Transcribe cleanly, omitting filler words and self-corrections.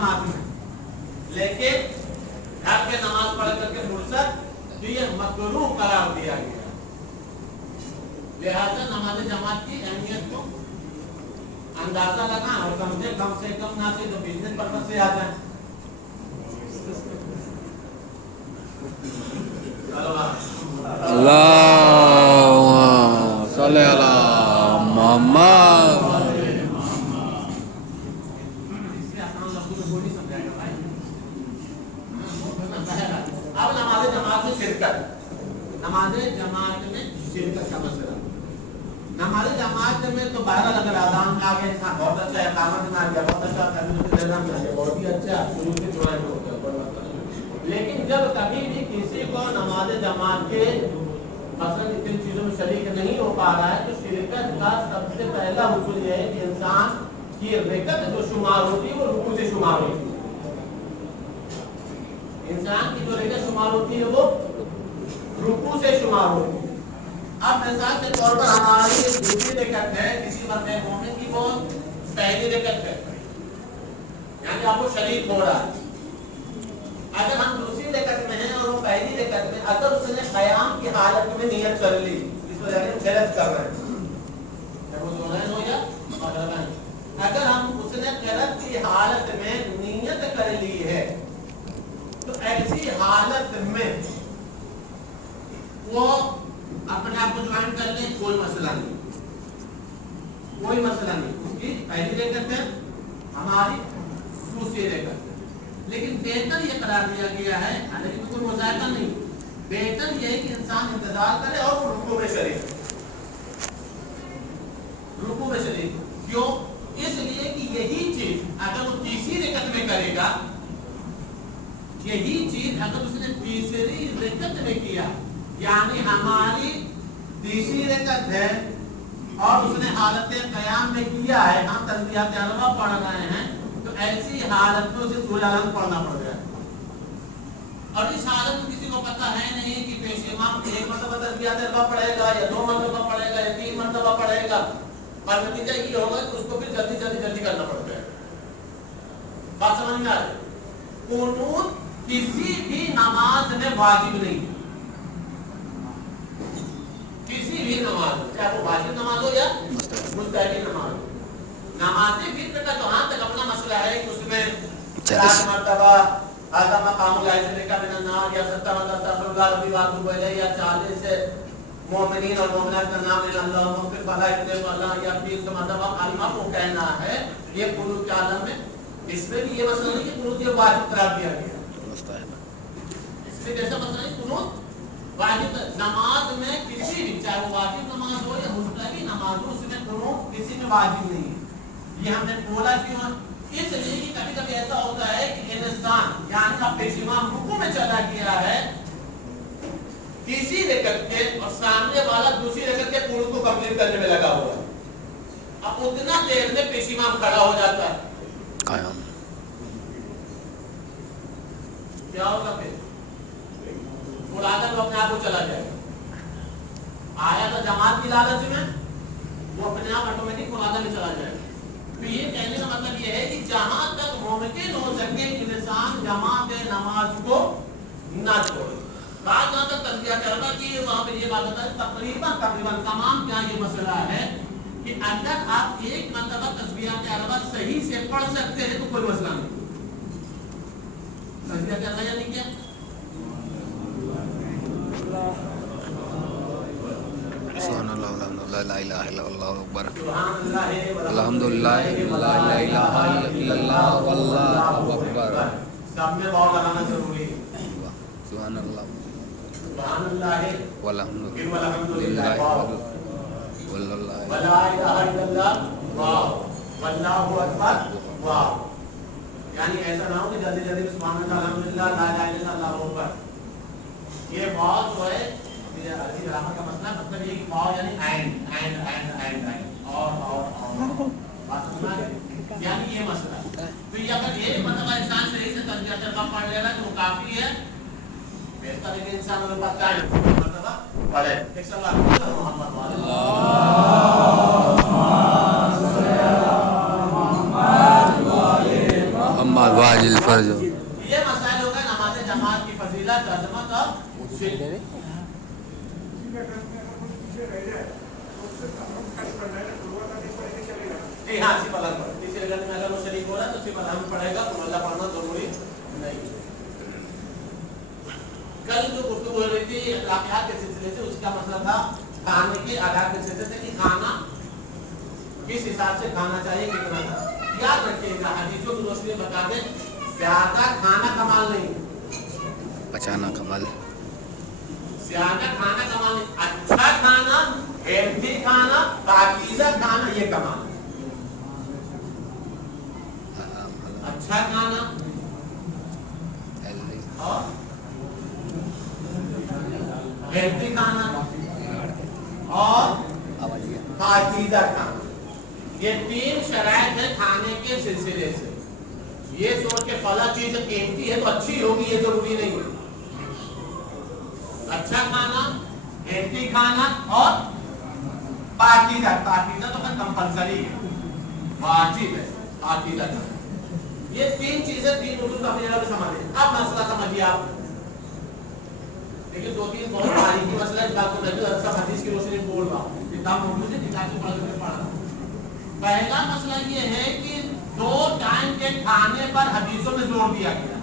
जमात में, लेकिन घर पे नमाज पढ़ करके फुर्सत तो ये मकरूह करार दिया गया। लिहाजा नमाज जमात की अहमियत को अंदाजा लगा और समझे, कम से कम ना से जो बिजनेस पर्पस से आ जाए। अल्लाह सल्ले अला मोहम्मद। अब नमाज जमात में शिरकत, नमाज जमात में शिरकत का मसला। नमाज जमात में तो बहरहाल अगर आज़ान आ गया, इंसान बहुत अच्छा है, इकामत में आ गया बहुत अच्छा, तकबीर में आ गया बहुत ही अच्छा, शुरू से जोड़ा होता है। लेकिन जब कभी भी किसी को नमाज जमात के मसलन इन चीजों में शरीक नहीं हो पा रहा है, तो शिरकत का सबसे पहला हुक्म यह है कि इंसान की रिकत जो शुमार होती है वो रुकू से शुमार होती है। इंसान की जो रिकत शुमार होती है वो रुकू से शुमार होती है। अब मिसाल के तौर पर हमारी दूसरी रिकत है किसी बंदे मोमिन की, वो पहली रिकत है, यानी आपको शरीक हो रहा है। अगर हम दूसरी रिकत में हैं और वो पहली रिकत में, अगर उसने क़याम की हालत में नियत कर ली, इस वजह से गलत कर रहे हैं, वो सो रहे हो या मगर नहीं, अगर हम उसने गलत की हालत में नियत कर ली है, तो ऐसी हालत में वो अपने आप को ज्वाइन कर ले, कोई मसला नहीं, कोई मसला नहीं। उसकी पहली रिकत है, हमारी दूसरी रिकत है। लेकिन बेहतर ये करार दिया गया है, हालांकि कोई मुज़ाहिरा नहीं, बेहतर ये है कि इंसान इंतजार करे और वो रुकू में शरीक, रुकू में शरीक। क्यों? इसलिए कि यही चीज अगर वो तीसरी रिकत में करेगा, यही चीज अगर उसने तीसरी रिकत में किया, यानी हमारी तीसरी रिकत है और उसने हालत क़याम में किया है, हम तस्बीहात अरबा पढ़ रहे हैं, तो ऐसी हालत में उसे सूरह अलम पढ़ना पड़ गया। और इस हालत में किसी को पता है नहीं कि पेश इमाम एक मरतबा तस्बीहात अरबा पढ़ेगा या दो मरतबा पढ़ेगा या तीन मरतबा पढ़ेगा, और नतीजा ये होगा कि उसको फिर जल्दी करना पड़ता है। बात समझ में आ रही? कुनूत किसी भी नमाज में वाजिब नहीं, किसी भी नमाज, चाहे वो वाजिब नमाज हो या मुस्तहब नमाज हो। नमाज़े फिक्र का जहाँ तक अपना मसला है कि उसमें 40 मरतबा आज़ा मक़ामुल आइज़ा मिनन नार या 70 मरतबा अस्तग़फिरुल्लाह रब्बी व अतूबु इलैह या 40 मोमिनीन और मोमिनात का नाम ले अल्लाह मुग़फ़िर फला इत्तिक़ अल्लाह या 30 मरतबा कलमा को कहना है, ये कुनूत के आलम में। इसमें भी ये मसला नहीं कि कुनूत ये वाजिब करार दिया गया, इसमें कैसा मसला है, कुनूत वाजिब नमाज में किसी भी, चाहे वो वाजिब नमाज हो या मुस्तहब नमाज हो, उसमें कुनूत किसी में वाजिब नहीं है। ये हमने बोला क्यों? इसलिए कि कभी कभी ऐसा होता है कि इंसान यानी आप पेश इमाम रुकू में चला गया है किसी रिकत के, और सामने वाला दूसरी रिकत के कुनूत को कंप्लीट करने में लगा हुआ है। अब उतना देर में पेश इमाम खड़ा हो जाता है, क्या होगा फिर? मुरादा तो अपने आप को चला जाएगा। आया था जमात की लालच में, वो अपने आप ऑटोमेटिक मुरादा में चला जाएगा। तो ये कहने का मतलब ये है कि जहां तक मुमकिन हो सके इंसान जमात नमाज को ना छोड़े। बात जहां तक तस्बीहात अरबा की है, वहां पे ये बात होता है तकरीबन तमाम क्या ये मसला है कि अगर आप एक मरतबा तस्बीहात अरबा सही से पढ़ सकते हैं तो कोई मसला नहीं। तस्बीहात अरबा यानी क्या? ला इलाहा इल्लल्लाह अकबर अल्हम्दुलिल्लाह ला इलाहा इल्लल्लाह वल्लाहु अकबर। सब में वाव लगाना जरूरी है। सुभान अल्लाह वल्हम्दुलिल्लाह वल्लाह वला इलाहा इल्लल्लाह वाव वल्लाहु अकबर वाव। यानी ऐसा ना हो कि जल्दी जल्दी में सुभान अल्लाह अल्हम्दुलिल्लाह ला इलाहा इल्लल्लाह अल्लाहु अकबर, ये वाव जो है ये अरबी ग्रामर का मसला, मतलब ये कि वाव यानी एंड और बात समझ में, यानी ये मसला। तो ये अगर ये मतलब इंसान सही से तस्बीहात अरबा पढ़ लेगा तो वो काफी है। बेहतर है कि इंसान अगर पता है मतलब पढ़े। एक सवाल मोहम्मद वाले नमाज वाजिल फर्ज ये मसाइल हो गए नमाज जमात की फजीलत, अजमत और शिद्दत। जी हाँ, सिर्फ अल्लाह पढ़, तीसरे रकअत में अगर वो शरीक हो रहा है तो सिर्फ अल्लाह में पढ़ेगा, कुल अल्लाह पढ़ना जरूरी नहीं। कल जो गुफ्तगू हो रही थी अखलाकियात के सिलसिले से, उसका मसला था खाने के आदाब के सिलसिले से कि खाना किस हिसाब से खाना चाहिए, कितना था। याद रखिएगा, हदीसों की रोशनी में बता दें, ज्यादा खाना कमाल नहीं, बचाना कमाल ज्यादा खाना कमाल नहीं। अच्छा खाना, हेल्थी खाना, पाकीज़ा खाना, ये कमाल। अच्छा खाना और हेल्थी खाना और पाकीज़ा खाना, ये तीन शराइत है खाने के सिलसिले से। ये सोच के फला चीज कीमती है तो अच्छी होगी, ये जरूरी नहीं है। अच्छा खाना, हेल्थी खाना और पाकीज़ा। पाकीज़ा तो कंपलसरी है, वाजिब है पाकीज़ा खाना। ये तीन चीजें, तीन उसूल अपनी जगह पे समझिए। अब मसला समझिए आप, लेकिन दो तीन बहुत बारीकी मसला, इस बात को मैं सब हदीस की रोशनी में बोल रहा हूँ, किताब मौजूद है, किताब से पढ़ के पढ़ा। पहला मसला ये है कि 2 टाइम के खाने पर हदीसों में जोर दिया गया।